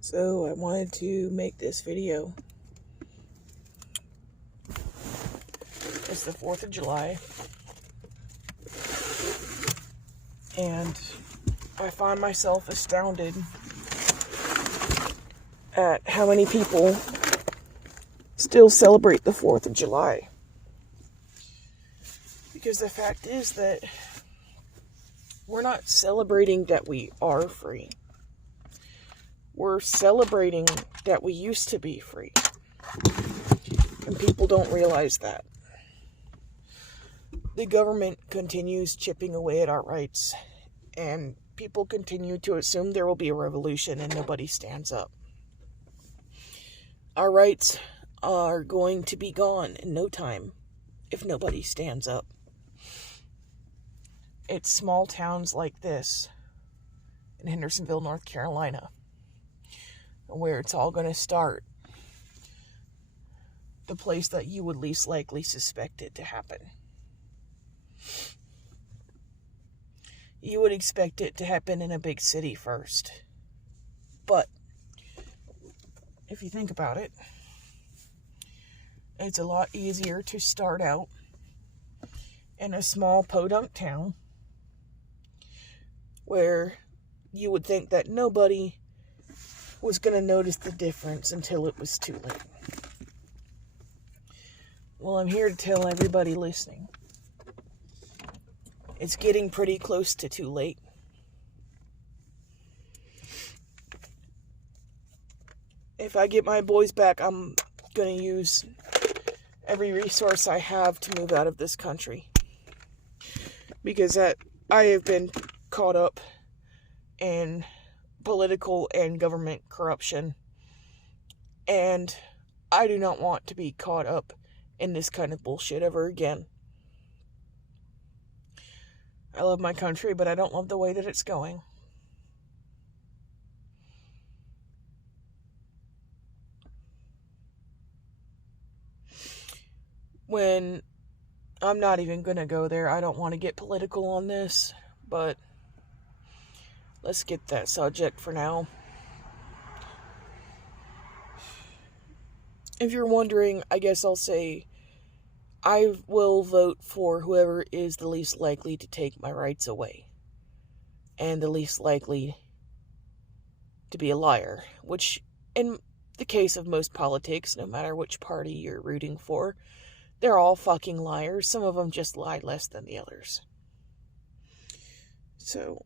So I wanted to make this video. It's the 4th of July, and I find myself astounded at how many people still celebrate the 4th of July. Because the fact is that we're not celebrating that we are free. We're celebrating that we used to be free. And people don't realize that. The government continues chipping away at our rights, and people continue to assume there will be a revolution and nobody stands up. Our rights are going to be gone in no time if nobody stands up. It's small towns like this in Hendersonville, North Carolina, where it's all going to start. The place that you would least likely suspect it to happen. You would expect it to happen in a big city first. But if you think about it, it's a lot easier to start out in a small podunk town where you would think that nobody was going to notice the difference until it was too late. Well, I'm here to tell everybody listening, it's getting pretty close to too late. If I get my boys back, I'm going to use every resource I have to move out of this country. Because I have been caught up in political and government corruption. And I do not want to be caught up in this kind of bullshit ever again. I love my country, but I don't love the way that it's going. When I'm not even going to go there, I don't want to get political on this, but let's get that subject for now. If you're wondering, I guess I'll say I will vote for whoever is the least likely to take my rights away. And the least likely to be a liar. Which, in the case of most politics, no matter which party you're rooting for, they're all fucking liars. Some of them just lie less than the others. So,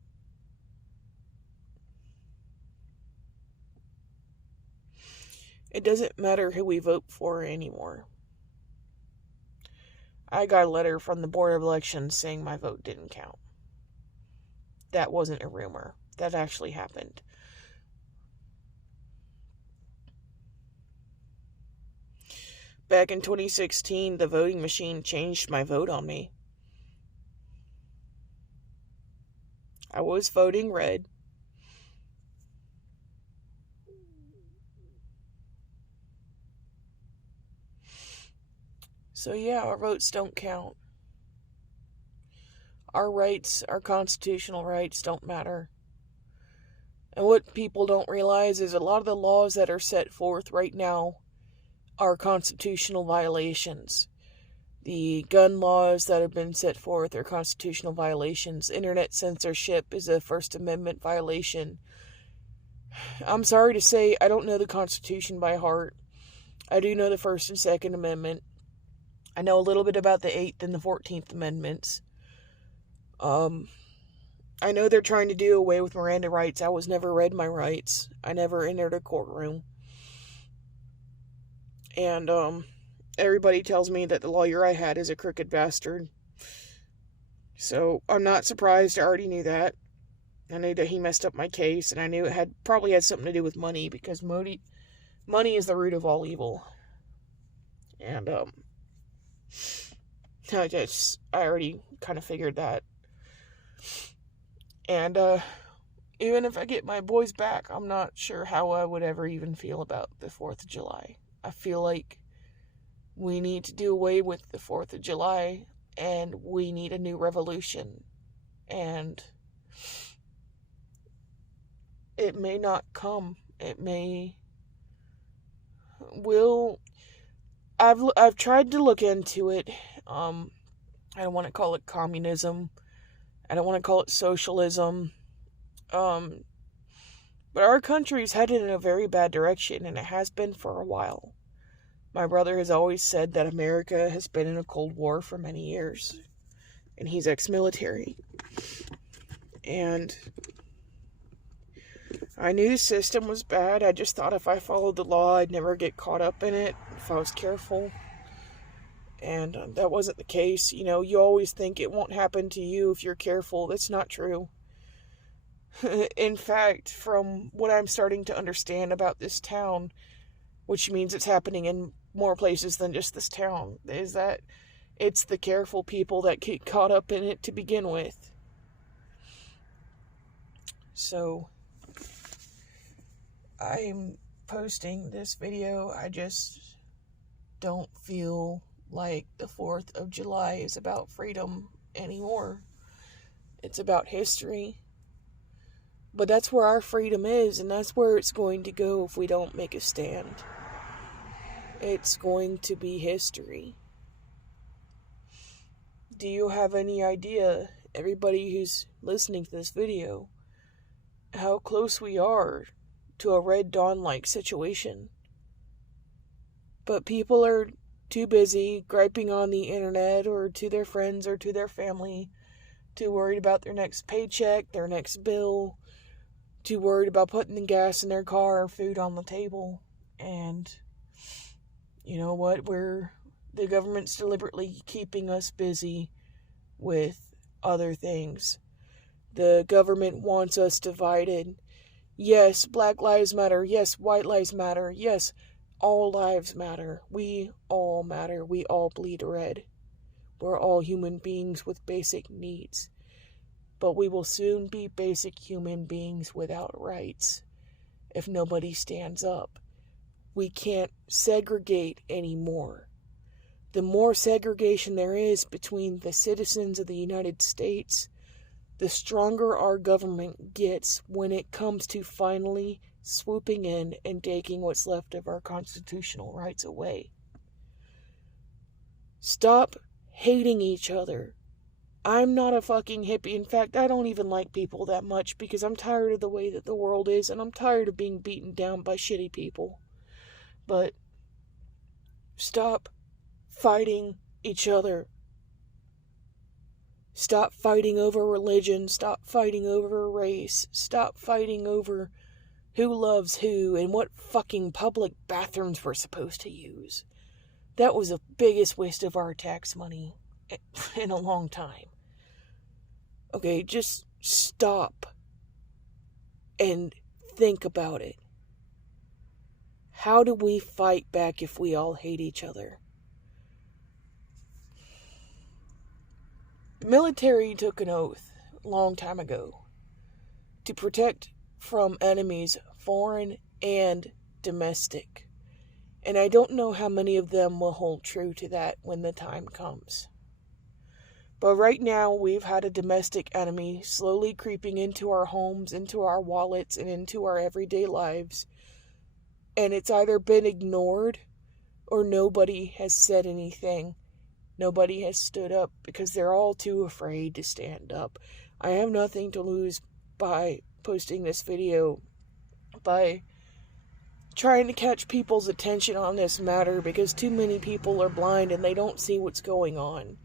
it doesn't matter who we vote for anymore. I got a letter from the Board of Elections saying my vote didn't count. That wasn't a rumor. That actually happened. Back in 2016, the voting machine changed my vote on me. I was voting red. So yeah, our votes don't count. Our rights, our constitutional rights, don't matter. And what people don't realize is a lot of the laws that are set forth right now are constitutional violations. The gun laws that have been set forth are constitutional violations. Internet censorship is a First Amendment violation. I'm sorry to say, I don't know the Constitution by heart. I do know the First and Second Amendment. I know a little bit about the 8th and the 14th Amendments. I know they're trying to do away with Miranda rights. I was never read my rights. I never entered a courtroom. And, everybody tells me that the lawyer I had is a crooked bastard. So, I'm not surprised. I already knew that. I knew that he messed up my case, and I knew it probably had something to do with money, because money is the root of all evil. And, I already kind of figured that. And, even if I get my boys back, I'm not sure how I would ever even feel about the 4th of July. I feel like we need to do away with the 4th of July, and we need a new revolution. And it may not come It will. I've tried to look into it. I don't want to call it communism. I don't want to call it socialism. But our country's headed in a very bad direction, and it has been for a while. My brother has always said that America has been in a Cold War for many years, and he's ex-military. And I knew the system was bad. I just thought if I followed the law, I'd never get caught up in it if I was careful. And that wasn't the case. You know, you always think it won't happen to you if you're careful. That's not true. In fact, from what I'm starting to understand about this town, which means it's happening in more places than just this town, is that it's the careful people that get caught up in it to begin with. So, I'm posting this video. I just don't feel like the 4th of July is about freedom anymore. It's about history. But that's where our freedom is, and that's where it's going to go if we don't make a stand. It's going to be history. Do you have any idea, everybody who's listening to this video, how close we are to a Red Dawn-like situation? But people are too busy griping on the internet or to their friends or to their family, too worried about their next paycheck, their next bill, too worried about putting the gas in their car or food on the table. And you know what? The government's deliberately keeping us busy with other things. The government wants us divided. Yes, Black Lives Matter. Yes, White Lives Matter. Yes, all lives matter. We all matter. We all bleed red. We're all human beings with basic needs. But we will soon be basic human beings without rights if nobody stands up. We can't segregate anymore. The more segregation there is between the citizens of the United States, the stronger our government gets when it comes to finally swooping in and taking what's left of our constitutional rights away. Stop hating each other. I'm not a fucking hippie. In fact, I don't even like people that much because I'm tired of the way that the world is, and I'm tired of being beaten down by shitty people. But stop fighting each other. Stop fighting over religion. Stop fighting over race. Stop fighting over who loves who and what fucking public bathrooms we're supposed to use. That was the biggest waste of our tax money in a long time. Okay, just stop and think about it. How do we fight back if we all hate each other? The military took an oath a long time ago to protect from enemies, foreign and domestic. And I don't know how many of them will hold true to that when the time comes. But right now, we've had a domestic enemy slowly creeping into our homes, into our wallets, and into our everyday lives. And it's either been ignored or nobody has said anything. Nobody has stood up because they're all too afraid to stand up. I have nothing to lose by posting this video, by trying to catch people's attention on this matter, because too many people are blind and they don't see what's going on.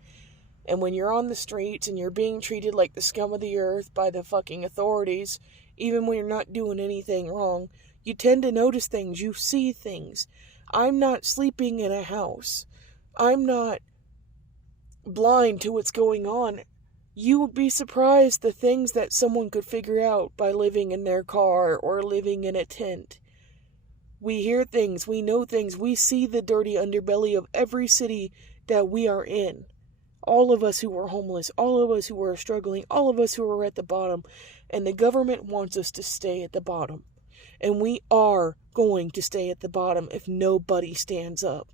And when you're on the streets and you're being treated like the scum of the earth by the fucking authorities, even when you're not doing anything wrong, you tend to notice things, you see things. I'm not sleeping in a house. I'm not blind to what's going on. You would be surprised the things that someone could figure out by living in their car or living in a tent. We hear things, we know things, we see the dirty underbelly of every city that we are in. All of us who are homeless, all of us who are struggling, all of us who are at the bottom, and the government wants us to stay at the bottom. And we are going to stay at the bottom if nobody stands up.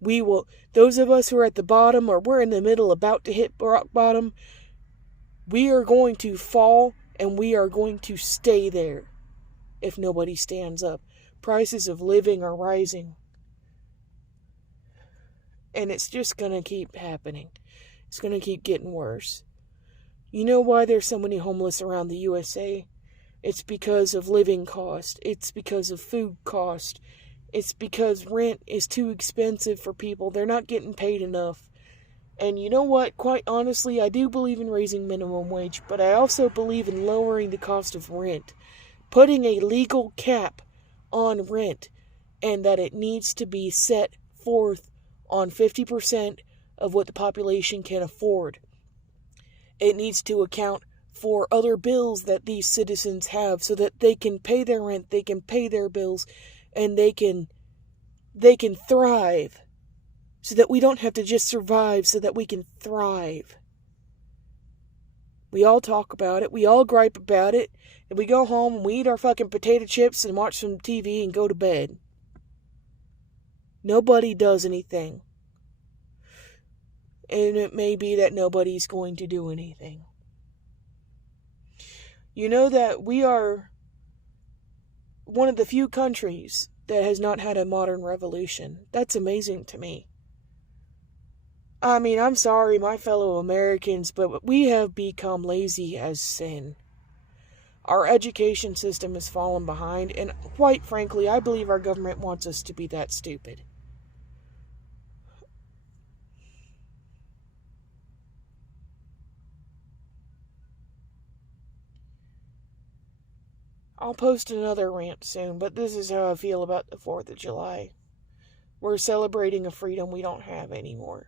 We will, those of us who are at the bottom or we're in the middle about to hit rock bottom, we are going to fall and we are going to stay there. if nobody stands up. Prices of living are rising. And it's just going to keep happening. It's going to keep getting worse. You know why there's so many homeless around the USA? It's because of living cost. It's because of food cost. It's because rent is too expensive for people. They're not getting paid enough. And you know what? Quite honestly, I do believe in raising minimum wage, but I also believe in lowering the cost of rent. Putting a legal cap on rent, and that it needs to be set forth on 50% of what the population can afford. It needs to account for other bills that these citizens have so that they can pay their rent, they can pay their bills, and they can thrive. So that we don't have to just survive, so that we can thrive. We all talk about it, we all gripe about it, and we go home and we eat our fucking potato chips and watch some TV and go to bed. Nobody does anything. And it may be that nobody's going to do anything. You know that we are one of the few countries that has not had a modern revolution. That's amazing to me. I mean, I'm sorry, my fellow Americans, but we have become lazy as sin. Our education system has fallen behind, and quite frankly, I believe our government wants us to be that stupid. I'll post another rant soon, but this is how I feel about the 4th of July. We're celebrating a freedom we don't have anymore.